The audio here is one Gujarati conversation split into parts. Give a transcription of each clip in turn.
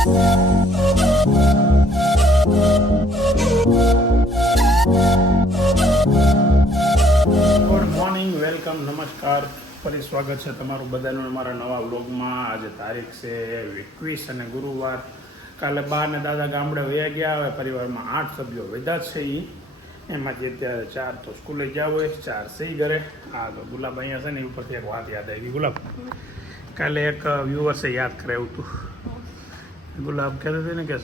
મોર્નિંગ, વેલકમ, નમસ્કાર. ફરી સ્વાગત છે તમારું બધાનું અમારા નવા વ્લોગમાં. આજે તારીખ છે 21 અને ગુરુવાર. કાલે બા અને દાદા ગામડે વયા ગયા. હવે પરિવારમાં 8 સભ્યો વધ્યા છે. એમાંથી અત્યારે 4 તો સ્કૂલે ગયા હોય, 4 સહી ઘરે. હા, તો ગુલાબ અહીંયા છે ને, ઉપરથી એક વાત યાદ આવી. ગુલાબ, કાલે એક વ્યુઅર્સે યાદ કરાવ્યું હતું. ગુલાબ કહેતી હતી ને કે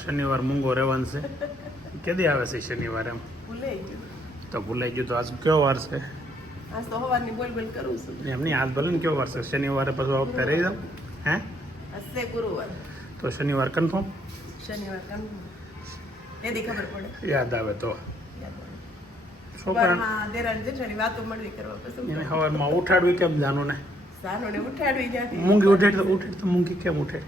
શનિવાર મૂંગો રહેવાનું છે. કેદી આવે છે શનિવાર? એમ તો ભૂલાઈ ગયું. તો આજ કયો વાર છે? આજ તો હવારની બોલ કરું છું. એમ નહીં, આજ ભલે ને કયો વાર છે? શનિવારે પછી આ વખતે રહી જાવ. હે, આજથી ગુરુવાર. તો શનિવાર કન્ફર્મ? શનિવાર કન્ફર્મ. એદી ખબર પડે, યાદ આવે તો. છોકરા દેરાની જેઠાણી વાતો મળવી કરવા પછી એને સવારમાં ઉઠાડવી કેમ જાનું ને? સાનોને ઉઠાડવી જાય. મૂંગી ઉઠે તો મૂંગી કેમ ઉઠે?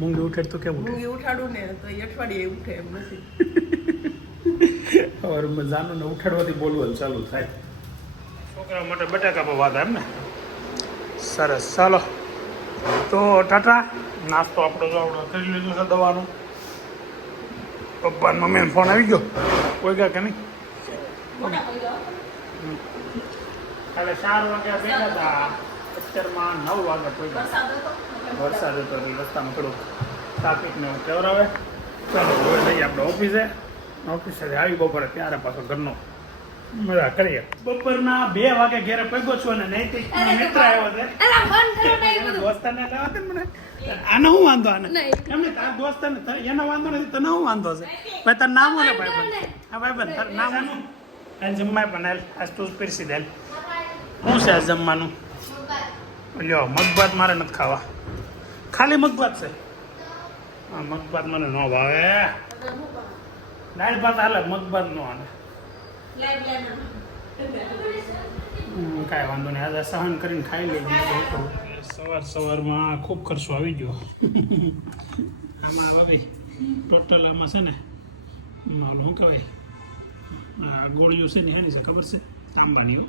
મૂંગી ઉઠે તો કેમ ઉઠે? મૂંગી ઉઠાડું ને તો એ અઠવાડિયે ઉઠે એમ નથી. સવારમાં જાનું ને ઉઠાડવાથી બોલવાનું ચાલુ થાય. છોકરા માટે બટાકા પર વાત એમ ને? સરસ, ચાલો તો ટાટા. નાસ્તો આપણો જો આપણે કરી લીધું છે દવાનું. પપ્પા મમ્મીને ફોન આવી ગયો? કોઈ ગયા કે નહીં? કાલે 4 વાગ્યા ભેગા હતા, અત્યારમાં 9 વાગ્યા પહોંચ્યા. વરસાદ હતો એટલે રસ્તામાં થોડુંક ટ્રાફિકને કેવરાવે. ચાલો હવે જઈએ આપણે ઓફિસે. ઓફિસેથી આવી બપોરે ત્યારે પાછો ઘરનો મજા કરીએ. બપોરના 2 વાગે ઘેરે પગ્યો છું અને નૈતિક મિત્ર આવ્યો છે. દોસ્તાને લેવા દે મને. આને શું વાંધો? આને એમને તારા દોસ્તાને એનો વાંધો નથી, તને શું વાંધો છે? ભાઈ તારું નામ હોય ભાઈબંધ. હા ભાઈબંધ, તારું નામ શું? હાલ જમવાય પણ હાલ આજ તું પીરસી દે. શું છે આ જમવાનું? લ્યો, મગભાત મારે નથી ખાવા. ખાલી મગભાત છે? હા, મગભાત મને ન ભાવે. દાળ ભાત હાલે, મગભાત નો હાલે. કાંઈ વાંધો નહીં, આજે સહન કરીને ખાઈ લેજો. સવારમાં ખૂબ ખર્ચો આવી ગયો આમાં. હવે ટોટલ આમાં છે ને, ઓલું શું કહેવાય, ગોળીઓ છે ને એની છે ખબર છે? તાંબાની.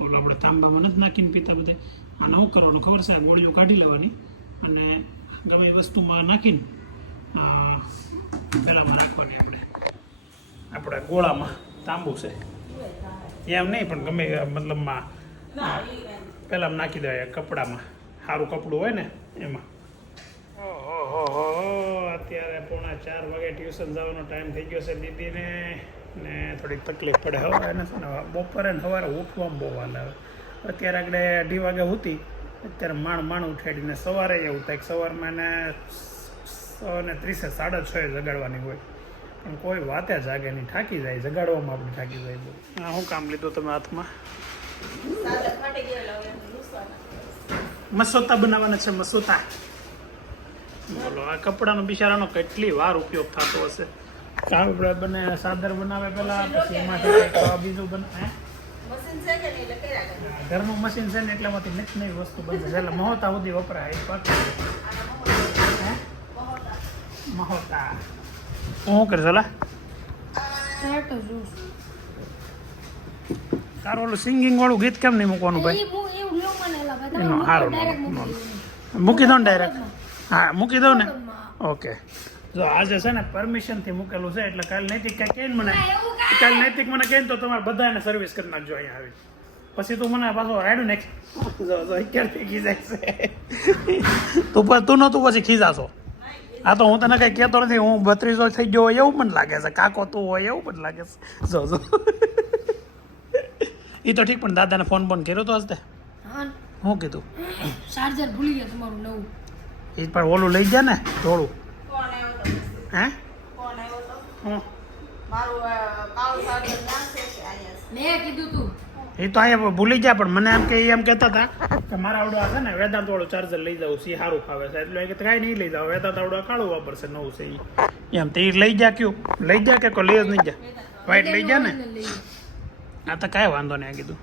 ઓલું આપણે તાંબામાં નથી નાખીને પીતા બધા. આને શું કરવાનું ખબર છે? ગોળીઓ કાઢી લેવાની અને ગમે એ વસ્તુમાં નાખીને પેલામાં રાખવાની. આપણે ગોળામાં તાંબુ છે એમ નહીં, પણ ગમે મતલબમાં પહેલાં નાખી દેવાય કપડામાં. સારું કપડું હોય ને એમાં. ઓહો, અત્યારે 3:45 વાગે ટ્યુશન જવાનો ટાઈમ થઈ ગયો છે દીદીને. ને થોડીક તકલીફ પડે હવે એને છે ને, બપોરે ને સવારે ઉઠવામાં બહુ હાલ આવે. અત્યારે આગળ 2:30 વાગે હતી, અત્યારે માંડ ઉઠાડીને સવારે એવું થાય કે સવારમાં એને 6:30 6:30 જગાડવાની હોય, પણ કોઈ વાતે જાગે નહીં, થાકી જાય. જગાડવામાં આપણે થાકી જાય. હા, શું કામ લીધું તમે હાથમાં? મસોતા બનાવવાના છે. મસોતા બોલો. આ કપડાનો બિચારાનો કેટલી વાર ઉપયોગ થતો હશે. કાપડ બને, સાદર બનાવે પેલા, પછી એમાંથી બીજું બનાવે. ઘરનું મશીન છે ને એટલામાંથી નવી નવી વસ્તુ બનશે. એટલે મહોતા સુધી વપરાય. મહોતા શું કરે સલા? તારું ઓલું સિંગિંગ વાળું ગીત કેમ નહીં મૂકવાનું ભાઈ? સારું, મૂકી દો ને ડાયરેક્ટ. હા, મૂકી દઉં ને. ઓકે. જો આજે છે ને પરમિશનથી મૂકેલું છે, એટલે કાલે નૈતિક કંઈ કહે ને મને, કાલે નૈતિક મને કહે ને તો તમારે બધાને સર્વિસ કરી નાખજો અહીંયા આવી. પછી તું મને પાછો રાડ્યું નાખ. ક્યારથી ખીજાય છે તું નહોતું પછી ખીજાશો. આ તો હું તને કંઈ કહેતો નથી. હું 32 થઈ ગયો હોય એવું મને લાગે છે. કાકો તું હોય એવું મને લાગે છે. જો એ તો ઠીક, પણ દાદાને ફોન કર્યો તો હશે? શું કીધું? ચાર્જર ભૂલી ગયા તમારું નવું. એ પણ ઓલું લઈ ગયા ને થોડું. હે, મેં કીધું તું એ તો અહીંયા ભૂલી ગયા, પણ મને એમ કહેતા હતા કે મારા આવડું છે ને વેદાંત વાળું ચાર્જર લઈ જાઉં છે, સારું ફાવે છે. એટલે કે કાંઈ નહીં લઈ જાવ, વેદાંત આવડું કાળું વાપરશે, નવું છે એમ. તો એ લઈ ગયા. કયું લઈ ગયા કે લઈ જ નહીં ગયા? વાઈટ લઈ ગયા ને? આ તો કાંઈ વાંધો નહીં. કીધું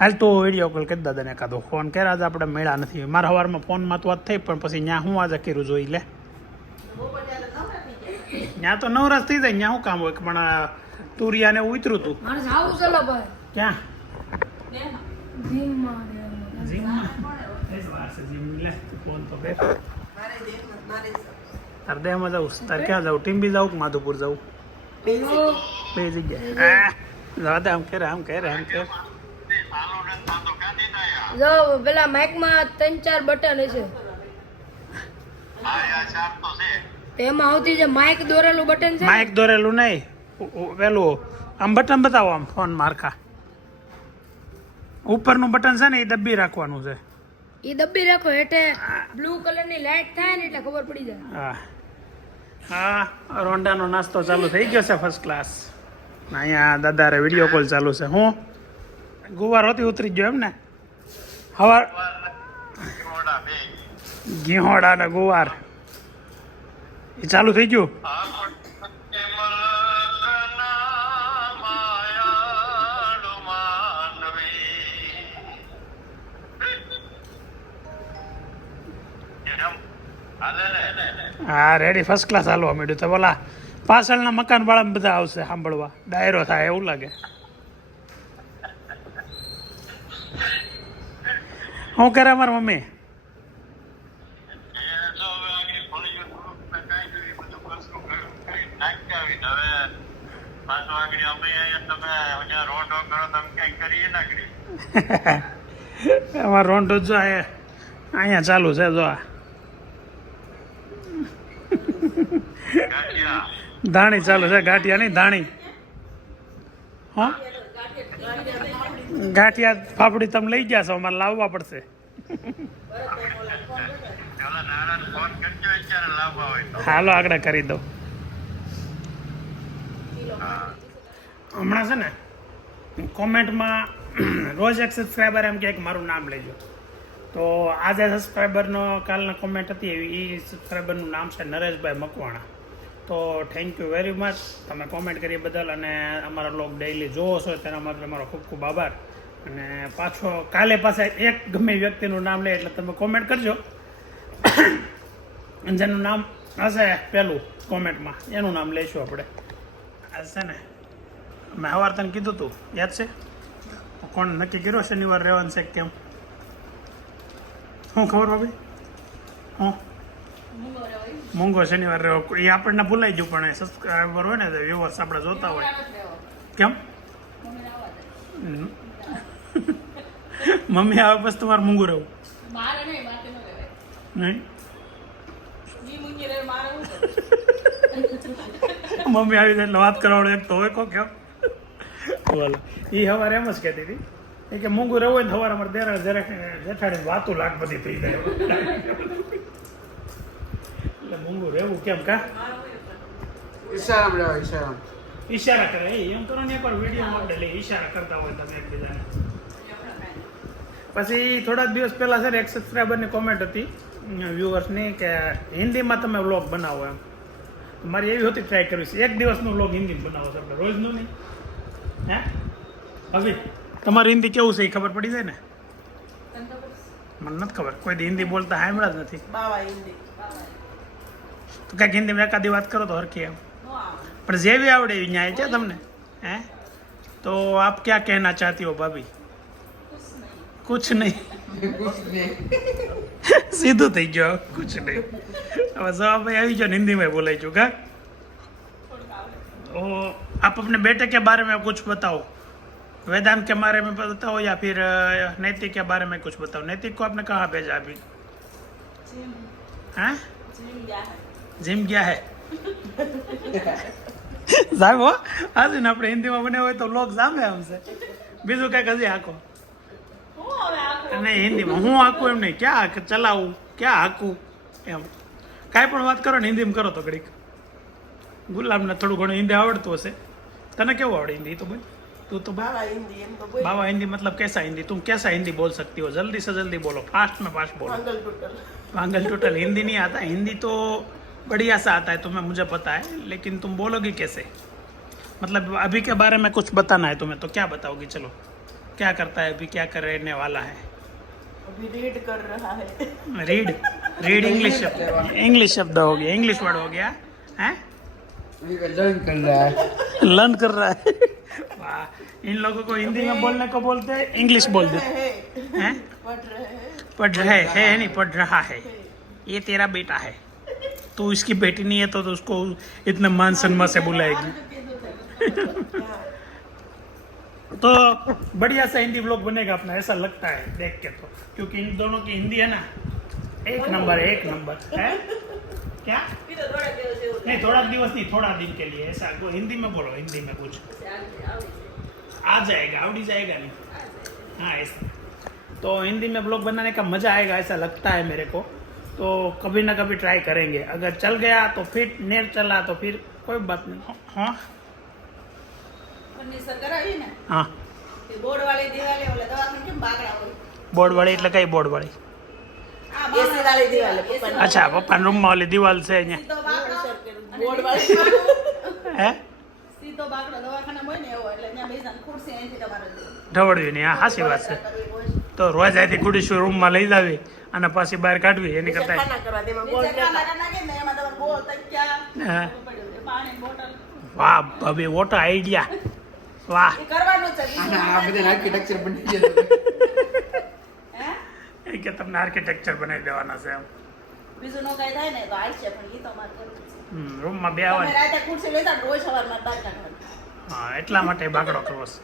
હાલ તો વિડીયો કોલ કરી દાદાને એકાદો ફોન કર્યા. આજે આપણે મેળા નથી. મારા સવારમાં ફોનમાં તો વાત થઈ, પણ પછી ત્યાં હું આજે કર્યું જોઈ લે. ત્યાં તો નવરાશ થઈ જાય. ત્યાં શું કામ હોય? પણ તુરિયાને ઉતર્યું હતું. ક્યાં? જીમમાં. ફોન તો તાર દેહમાં જાઉં તાર ક્યાં જાઉં ટીમ્બી જાઉં કે માધુપુર જાઉં બે જગ્યાએ આમ કરે જો પેલા માઇકમાં 3-4 બટન હશે એમાં આવતી જે માઇક દોરેલું બટન છે માઇક દોરેલું નહીં પેલું આમ બટન બતાવો આમ ફોન મારખા ઉપરનું બટન છે ને એ દબ્બી રાખવાનું છે એ દબ્બી રાખો એટલે બ્લુ કલરની લાઈટ થાય ને એટલે ખબર પડી જાય હા રોંડાનો નાસ્તો ચાલુ થઈ ગયો છે ફર્સ્ટ ક્લાસ અહીંયા દાદારે વિડીયો કોલ ચાલુ છે હું ગુવાર હોતી ઉતરી ગયો એમ ને હવાર ઘીહોડા ને ગુવાર એ ચાલુ થઈ ગયું હા રેડી ફર્સ્ટ ક્લાસ હાલવા માંડ્યું તો બોલા પાછળના મકાન વાળા બધા આવશે સાંભળવા ડાયરો થાય એવું લાગે શું કરે મારા મમ્મી અમારે રોંઢો જો અહીંયા ચાલુ છે જો ધાણી ચાલુ છે ગાંઠિયા નહીં ધાણી હા ગાંઠિયા ફાફડી તમે લઈ ગયા છો અમારે લાવવા પડશે હાલો આગળ કરી દો હમણાં છે ને કોમેન્ટમાં રોજ એક સબસ્ક્રાઈબર એમ કે મારું નામ લેજો તો આજે સબસ્ક્રાઈબરનો કાલના કોમેન્ટ હતી એવી એ સબસ્ક્રાઈબરનું નામ છે નરેશભાઈ મકવાણા તો થેન્ક યુ વેરી મચ તમે કોમેન્ટ કરી બદલ અને અમારા લોગ ડેઈલી જોવો છો તેના માટે તમારો ખૂબ ખૂબ આભાર અને પાછો કાલે પાછા એક ગમે વ્યક્તિનું નામ લે એટલે તમે કોમેન્ટ કરજો જેનું નામ હશે પહેલું કોમેન્ટમાં એનું નામ લઈશું આપણે આ છે ને મેં સવાર તને કીધું હતું યાદ છે કોણ નક્કી કર્યો શનિવાર રહેવાનું છે કેમ શું ખબર ભાભી હું મોંઘો શનિવાર રહ્યો એ આપણને ભૂલાઈ ગયું પણ સબસ્ક્રાઈબર હોય ને વ્યૂઅર્સ આપણે જોતા હોય કેમ મમ્મી આવે બસ તમારે મોંઘું રહેવું નહીં મમ્મી આવી જાય એટલે વાત કરવાળો એક તો હોય કો કેમ બોલો એ સવારે એમ જ કહેતી હતી એ કે મોંઘું રહેવું હોય ને સવારે અમારે દેરા જરાક જેઠાડી વાતો લાગ બધી થઈ જાય એટલે મોંઘું રહેવું કેમ કા ઈશારા કરે એમ કરો ને એકવાર વિડીયોમાં આપણે લઈ ઈશારા કરતા હોય તમે એકબીજાને પછી થોડાક દિવસ પહેલાં છે ને એક સબસ્ક્રાઈબરની કોમેન્ટ હતી વ્યુઅર્સની કે હિન્દીમાં તમે વ્લોગ બનાવો એમ મારી એવી હતી ટ્રાય કરવી છે એક દિવસનો વ્લોગ હિન્દીમાં બનાવો છો આપણે રોજનું નહીં હે હવે તમારી હિન્દી કેવું છે એ ખબર પડી જાય ને મને નથી ખબર કોઈ હિન્દી બોલતા સાંભળ્યા જ નથી તો કંઈક હિન્દીમાં એકાદી વાત કરો તો હરખી એમ પણ જેવી આવડે એવી ન્યાય છે તમને હે તો આપ ક્યાં કહેના ચાહતી હો ભાભી કુછ નહીં સીધું થઈ ગયો કુછ નહીં હવે જવાબ આવી ગયો हिंदी में बोलाई चुका ओ आप अपने बेटे के बारे में कुछ बताओ वेदांत के बारे में बताओ या फिर नैतिक के बारे में कुछ बताओ नैतिक को आपने कहाँ भेजा अभी हैं जिम गया है સાહેબ હો આજે ને આપણે હિન્દીમાં બને હોય તો લોક સામે આવશે બીજું કંઈક હજી હાકો નહીં હિન્દીમાં હું હાકું એમ નહીં ક્યાં ચલાવું ક્યાં હાકું એમ કાંઈ પણ વાત કરો ને હિન્દીમાં કરો તો ઘડીક ગુલામને થોડું ઘણું હિન્દી આવડતું હશે તને કેવું આવડે હિન્દી તો ભાઈ तू तो बाबा हिंदी मतलब कैसा हिंदी तुम कैसा हिंदी बोल सकती हो जल्दी से जल्दी बोलो फास्ट में फास्ट बोलो वांगल टोटल हिंदी नहीं आता हिंदी तो बढ़िया सा आता है तुम्हें मुझे पता है लेकिन तुम बोलोगी कैसे मतलब अभी के बारे में कुछ बताना है तुम्हें तो क्या बताओगी चलो क्या करता है अभी क्या करने वाला है अभी रीड कर रहा है रीड इंग्लिश शब्द हो गया इंग्लिश वर्ड हो गया हैं लर्न कर रहा है वाह इन लोगों को हिंदी में बोलने को बोलते हैं इंग्लिश बोल देते हैं पढ़ रहे हैं नहीं पढ़ रहा है ये तेरा बेटा है तू इसकी बेटी नहीं है तो उसको इतने मान सम्मान से बुलाएगी तो बढ़िया सा हिंदी ब्लॉग बनेगा अपना, ऐसा लगता है देख के तो, क्योंकि इन दोनों की हिंदी है ना एक नंबर है। क्या नहीं, थोड़ा दिवस नहीं, थोड़ा दिन के लिए ऐसा को हिंदी में बोलो, हिंदी में कुछ आ जाएगा, आवड़ी जाएगा नहीं। हाँ ऐसा तो हिंदी में ब्लॉग बनाने का मजा आएगा ऐसा लगता है मेरे को। तो कभी ना कभी ट्राई करेंगे, अगर चल गया तो फिर, नेर चला तो फिर कोई बात नहीं। हाँ हाँ બોર્ડ વાળી દિવાલે ઓલા દવાખાને કેમ બાગડા હોય બોર્ડ વાળી એટલે કઈ બોર્ડ વાળી? એસી વાળી દિવાલે પપ્પાની અચ્છા પપ્પાના રૂમમાં ઓલી દિવાલ છે અહીંયા સીધો બાગડો બોર્ડ વાળી હે સીધો બાગડો દવાખાના હોય ને એવો એટલે ત્યાં બેસાને ખુરશી અહીંથી તમારે ઢવડવી નહીં, હા સાચી વાત છે। તો રોજ અહીંથી ખુડીશું રૂમમાં લઈ જાવી અને પાછી બહાર કાઢવી, એની કરતા ખાના કરવા તેમાં બોલ નાખે ને એમાં તમારે બોલ તક્યા હા પાણી બોટલ વાહ ભાભી વોટ આઈડિયા વાહ એ કરવાનું છે આ બધા આર્કિટેક્ચર બની જાય હે એ કે તમને આર્કિટેક્ચર બનાવી દેવાના છે એમ। બીજું નો કઈ થાય ને તો હાલશે, પણ એ તો અમારે કરવું છે। રૂમમાં બે તમે આવવાની, રાતે ખુરશી લેતા રોજ સવારમાં બહાર કાઢવાની, હા એટલા માટે બાગડો કરવો છે।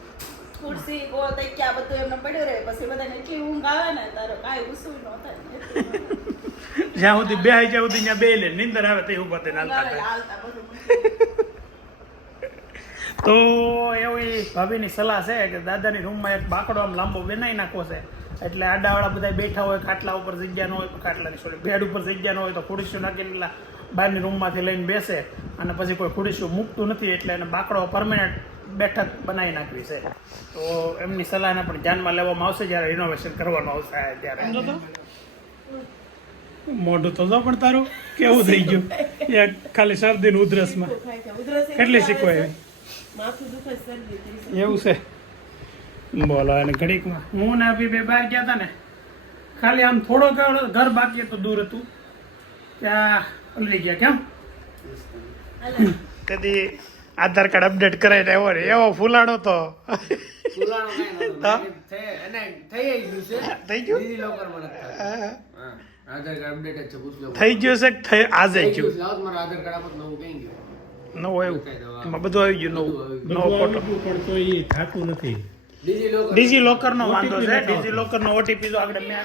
ખુરશી ગોળ તક્યા બધું એમને પડ્યું રહે, પછી બધાને એટલી ઊંઘ આવે ને તારો કાંઈ ઉસું ન થાય જ્યાં સુધી બેહાઈ જ્યાં સુધી ત્યાં બે લે, નીંદર આવે તો ઉભા થઈને હાલતા થાય। હાલતા બધું તો એવી ભાભીની સલાહ છે કે દાદાની રૂમમાં એક બાકડો આમ લાંબો બનાવી નાખવો છે, એટલે આડાવાળા બધા બેઠા હોય, ખાટલા ઉપર જગ્યા ન હોય, ખાટલાની સોરી બેડ ઉપર જગ્યા ન હોય તો ખુરશીઓ નાખીને બહારની રૂમમાંથી લઈને બેસે, અને પછી કોઈ ખુરશીઓ મૂકતું નથી એટલે એને બાકડો પરમેનન્ટ બેઠક બનાવી નાખવી છે। તો એમની સલાહને પણ ધ્યાનમાં લેવામાં આવશે જ્યારે રિનોવેશન કરવાનું આવશે ત્યારે। મોઢું તો જો પણ તારું કેવું થઈ ગયું યા ખાલી શરદી ઉધરસમાં કેટલી શીખવાય માથું દુખે, શરદી થઈ એવું છે બોલો। અને ઘડીકમાં હું ને અભી બે બહાર ગયા હતા ને, ખાલી આમ થોડો ઘર બાકી હતું, દૂર હતું, ત્યાં પલળી ગયા। કેમ તેથી આધાર કાર્ડ અપડેટ કરાવીને આવ્યો ને, એવો ફૂલાડો તો પુરાણો કાંઈ નહોતું. અને થઈ ગયું છે થઈ ગયું ડિજિલોકરમાં નથી. હા, હા આધાર કાર્ડ અપડેટ જ છે, પૂછ લો. થઈ ગયું છે કે આજે થઈ ગયું ગયું. લાવો તમારું આધાર કાર્ડ આપો તો નવું કઈ ગયું. નવું એવું એમાં બધું આવી ગયું, નવું નવો ફોટો પણ તો એ થતું નથી. ડિજિલોકર ડિજિલોકર નો વાંધો છે, ડિજિલોકર નો ઓટીપી તો આગળ મેં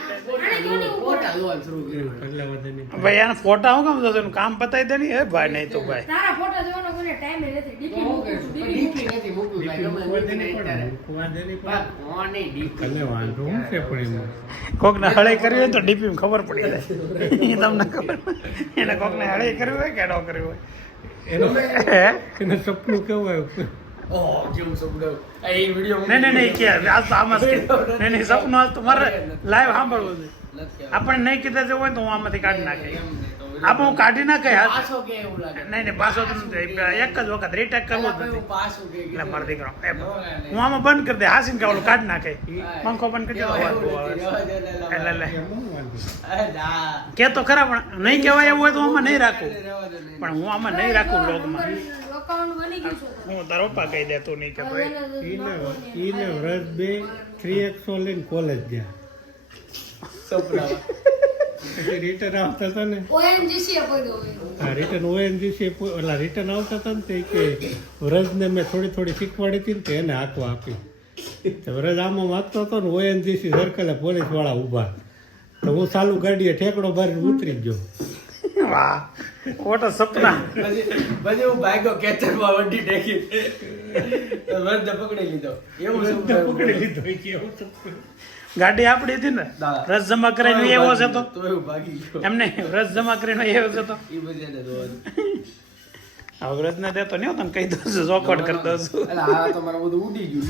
ફોટા જોવાનું શરૂ કર્યું. એટલે વધે ભાઈ આના ફોટા હું કામ થશે, એનું કામ પતાવી દે ને એ ભાઈ, નહીં તો ભાઈ તારા ફોટા જોવાનો કોઈને ટાઈમ નથી, તો ડીપી હું મૂકું છું, કહીશ, ડીપી પણ DP નથી મૂકવું ભાઈ, ગમે મૂકવા દે મૂકીને ને અત્યારે. પણ મૂકવા દે ને બા, પણ કોને DP? એટલે વાંધો શું છે પણ એમાં કોકને હળાઈ કરવી હોય તો ડીપી ખબર પડી જાય એ તમને ખબર, એને કોકને હળાઈ કરવી હોય કે ન કરવી હોય એનું હે? એનું સપનું કેવું આવ્યું ઓહ, જેવું સપનું. આ એ વિડીયો નહીં નહીં નહીં કે આજ તો આમાં જ કે નહીં નહીં સપનું આજ તો મારે લાઈવ સાંભળવું છે, નથી આપણને નહીં કીધા જેવું હોય તો હું આમાંથી કાઢી નાખે, એમ નહીં તો આપણે હું કાઢી નાખે હાથ, પાછો કે એવું લાગે. નહીં નહીં પાછો તો નથી, એક જ વખત રીટેક કરવું જ નથી। પાછું કે એટલે મારો દીકરો હું આમાં બંધ કરી દે, હાસીને કે ઓલું કાઢી નાખે, પંખો બંધ કરી દે અવાજ બહુ આવે છે। એટલે લે એમાં વાંધો કે તો ખરા, પણ નહીં કહેવાય એવું હોય તો આમાં નહીં રાખવું, પણ હું આમાં નહીં રાખું લોગમાં, અકાઉન્ટ બની ગયું છે હું તારો પપ્પા કહી દે, તું નહીં કે ભાઈ ઈને વ્રત બે 3x લઈને કોલેજ ગયા, પછી રિટર્ન આવતા હતા ને, ઓએનજીસી પડ્યો હોય હા રિટર્ન ઓએનજીસી ઓલા રિટર્ન આવતા હતા ને તે કે વ્રજને મેં થોડી થોડી શીખવાડી હતી ને તો એને હાંકવા આપી, તો વ્રજ આમાં વાંચતો હતો ને ઓએનજીસી સર્કલે પોલીસ વાળા ઊભા, તો હું ચાલુ ગાડીએ ઠેકડો બારીને ઉતરી ગયો, વાહ ખોટા સપના। પછી હું ભાગ્યો કેચરમાં વડી ટેકી વર્ધ પકડી લીધો. એવું સપનું પકડી લીધો કે એવું સપનું. ગાડી આપડી હતી ને, રસ જમા કરીને એવો છે તો તો એવું ભાગી ગયો. એમને રસ જમા કરીને એવો છે તો એ બધાને જોવાનું. હવે રસ ને દેતો નહીં, તને કહી દઉં છું, ચોખવટ કરી દઉં છું। એટલે આ તો મારું બધું ઉડી ગયું.